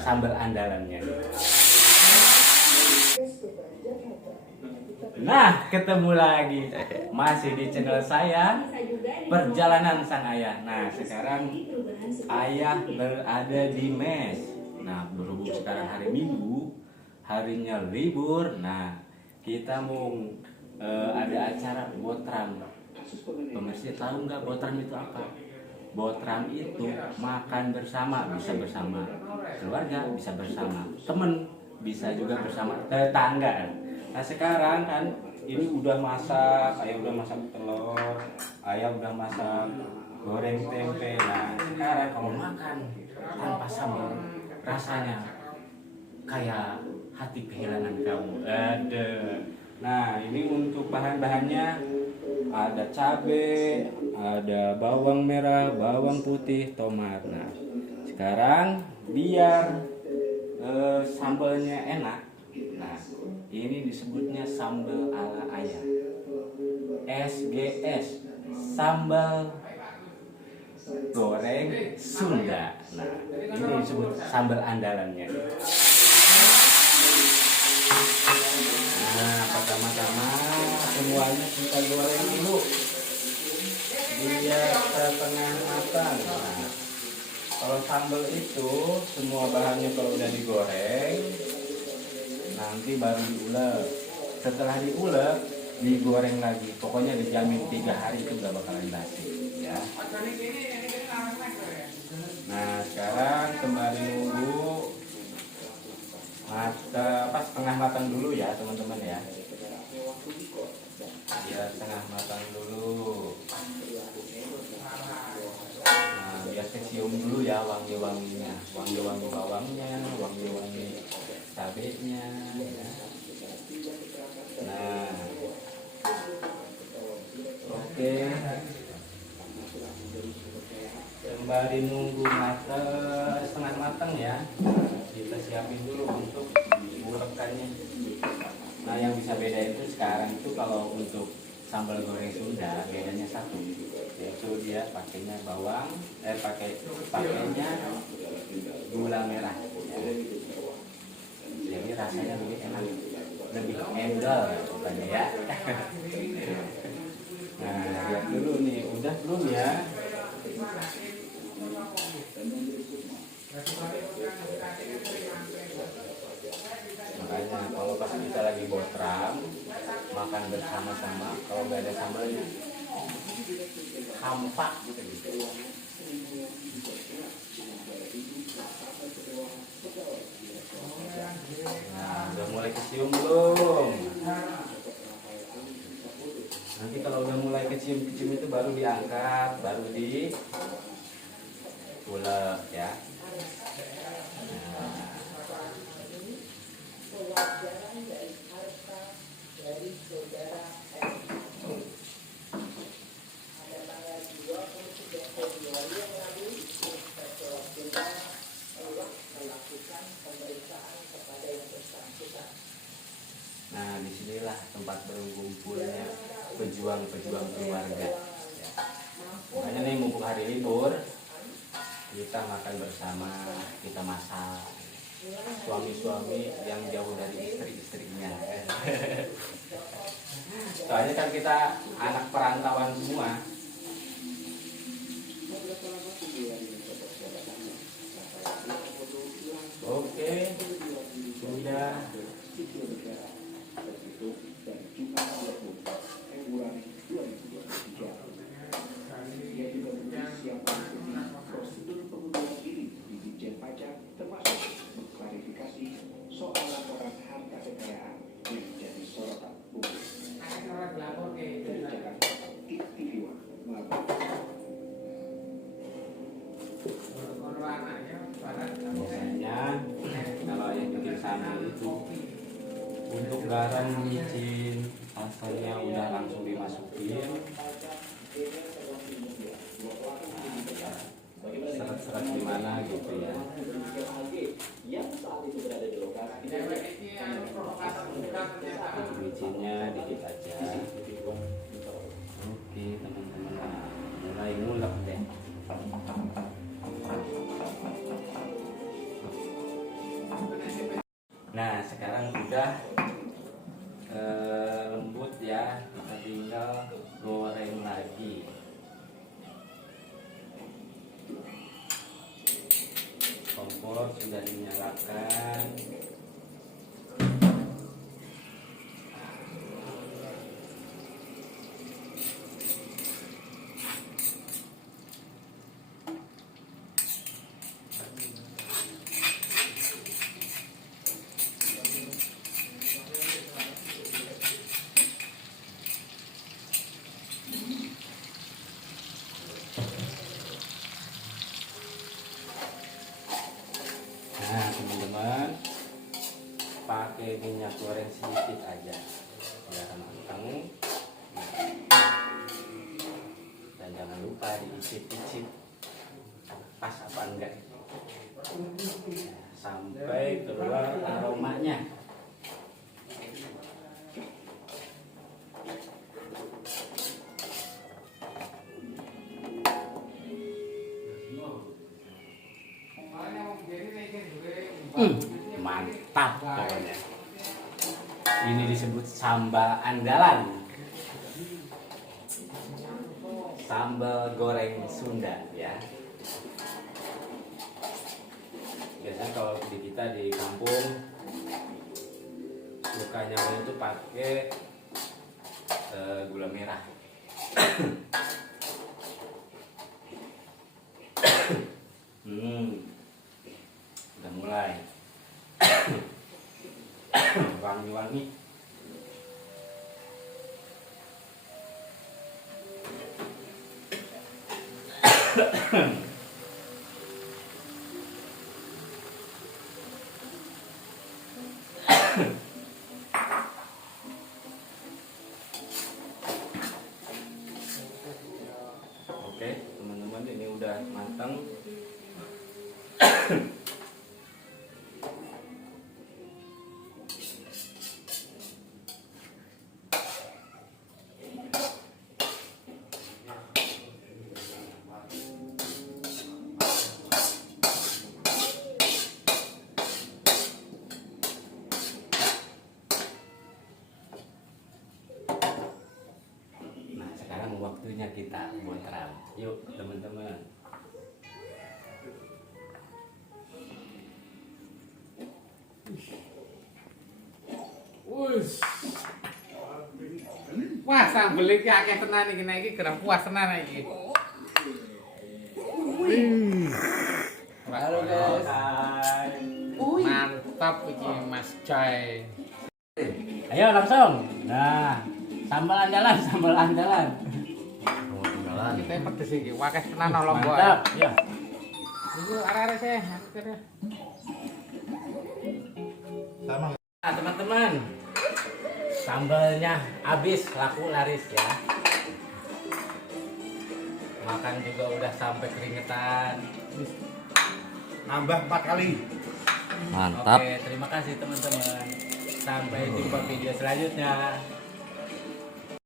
Sambal andalannya. Nah, ketemu lagi masih di channel saya, Perjalanan Sang Ayah. Nah, sekarang ayah berada di mes. Nah, berhubung sekarang hari Minggu, harinya libur. Nah, kita mau ada acara botram. Pemirsa tahu nggak botram itu apa? Botram itu makan bersama, bisa bersama keluarga, bisa bersama temen, bisa juga bersama tetangga. Nah sekarang kan ini udah masak, ayah udah masak telur, ayah udah masak goreng tempe. Nah sekarang kalau makan tanpa sambal rasanya kayak hati kehilangan kamu. Ada. Nah ini untuk bahan-bahannya ada cabai, ada bawang merah, bawang putih, tomat. Nah, sekarang biar sambalnya enak. Nah, ini disebutnya sambal ala ayah. SGS, sambal goreng Sunda. Nah, ini disebut sambal andalannya. Nah, pertama-tama semuanya kita goreng dulu biar setengah matang. Nah, kalau sambal itu semua bahannya kalau udah digoreng nanti baru diulek. Setelah diulek digoreng lagi. Pokoknya dijamin 3 hari itu gak bakalan basi ya. Nah sekarang kembali nunggu pas setengah matang dulu ya teman-teman ya. Ya setengah matang dulu. Nah biar kecium dulu ya wangi-wanginya, wangi-wangi bawangnya, wangi-wangi cabenya ya. Nah oke, kembali nunggu matang, setengah matang ya. Kita siapin dulu untuk ulekannya. Nah yang bisa beda itu sekarang itu kalau untuk sambal goreng Sunda bedanya satu, yaitu dia pakainya bawang, pakainya gula merah ya. Jadi rasanya lebih enak, lebih endol bukannya ya. Nah lihat dulu nih, udah belum ya? Makanya kalau pas kita lagi botram makan bersama-sama, kalau nggak ada sambalnya hampa gitu. Nah udah mulai kecium belum? Nanti kalau udah mulai kecium-kecium itu baru diangkat, baru di ulek ya. Nah disinilah tempat berkumpulnya pejuang-pejuang keluarga ya. Makanya nih mumpung hari libur kita makan bersama, kita masak. Suami-suami yang jauh dari istri-istrinya. Soalnya kan kita anak perantauan semua. Oke, sudah. Biasanya kalau yang bikin sambal itu untuk garam, micin, asalnya udah langsung dimasukin, serat-serat gimana gitu ya. Bijinya dikit aja. Oke teman-teman, mulai ngulek deh. Nah sekarang udah lembut ya, kita tinggal goreng lagi. Kompor sudah dinyalakan. Nah teman-teman, pakai minyak goreng sedikit aja biar matang. Dan jangan lupa diicip-icip pas apa enggak, sampai keluar aromanya. Mantap pokoknya. Ini disebut sambal andalan, sambal goreng Sunda ya. Biasanya kalau di kita di kampung sukanya itu pakai gula merah. Udah mulai wangi-wangi. Oke teman-teman, ini udah matang. Waktunya kita buat terang. Yuk teman-teman. Wah, sambel iki akeh tenan iki gerah puas tenan iki. Halo guys. Mantap iki Mas Jai. Ayo langsung. Nah, sambal andalan, sambal andalan. Kita pedes iki, akeh tenan lombok. Mantap, ya. Iku arek-arek sih, akhirnya. Nah, teman-teman, sambalnya habis, laku laris ya. Makan juga udah sampai keringetan. Nambah 4 kali. Mantap. Oke, terima kasih teman-teman. Sampai jumpa video selanjutnya.